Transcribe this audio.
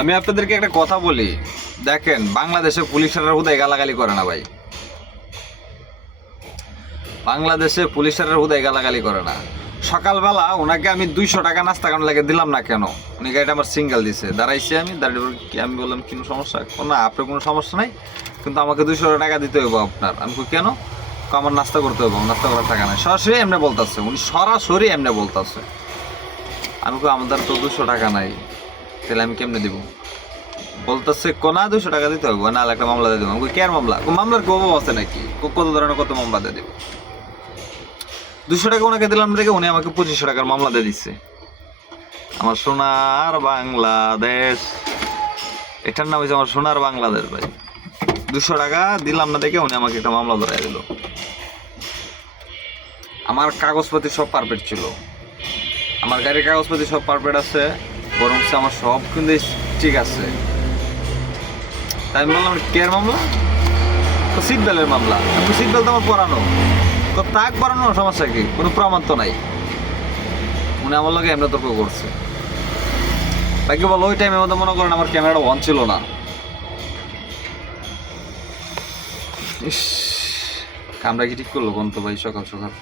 আমি আপনাদেরকে একটা কথা বলি। দেখেন, বাংলাদেশে পুলিশেরা হুদায় গালাগালি করে না ভাই। বাংলাদেশে পুলিশেরা হুদায় গালাগালি করে না। সকালবেলা ওনাকে আমি দুইশো টাকা নাস্তা কারণ লাগে দিলাম না কেন? উনি গাড়িটা আমার সিঙ্গেল দিছে। দাঁড়াইছি আমি, দাঁড়িয়ে আমি বললাম কোনো সমস্যা? না, আপনার কোনো সমস্যা নাই, কিন্তু আমাকে দুইশো টাকা দিতে হইব আপনার। আমি কেন? আমার নাস্তা করতে হইব নাস্তা করার টাকা নাই সরাসরি এমনি বলতেছে। উনি সরাসরি এমনি বলতেছে। আমি আমাদের তো দুশো টাকা নাই। তাহলে আমি কেমনে দিব? বলতেছে কোনা দুশো টাকা দিতে হবে না একটা মামলা দিয়ে দেবো। আমি কই, কে আর মামলা? মামলার কব আছে নাকি? কত ধরনের কত মামলা দিয়ে দেবো? দুশো টাকা ওনাকে দিলাম রেখে উনি আমাকে পঁচিশশো টাকার মামলা দিয়ে দিচ্ছে আমার সোনার বাংলাদেশ। এটার নাম হয়েছে আমার সোনার বাংলাদেশ ভাই। দুশো টাকা দিলাম না দেখে উনি আমাকে একটা মামলা ধরাই দিল। আমার কাগজপাতি সব পারফেক্ট ছিল। আমার গাড়ির কাগজপাতি সব পারফেক্ট আছে। বরং আমার সব কিন্তু ঠিক আছে। তাই আমি বললাম কেয়ার মামলা? তো সিট বেল্টের মামলা। সিট বেল্ট আমার পরানো। তো তাক পরানো সমস্যা কি? কোনো প্রমাণ তো নাই। উনি আমার লগে এমনি তর্ক করছে। বাকি বলো, ওই টাইমের মধ্যে মনে করেন আমার ক্যামেরাটা অন ছিল না। ইস, কামরা কি ঠিক করল তো ভাই সকাল সকাল?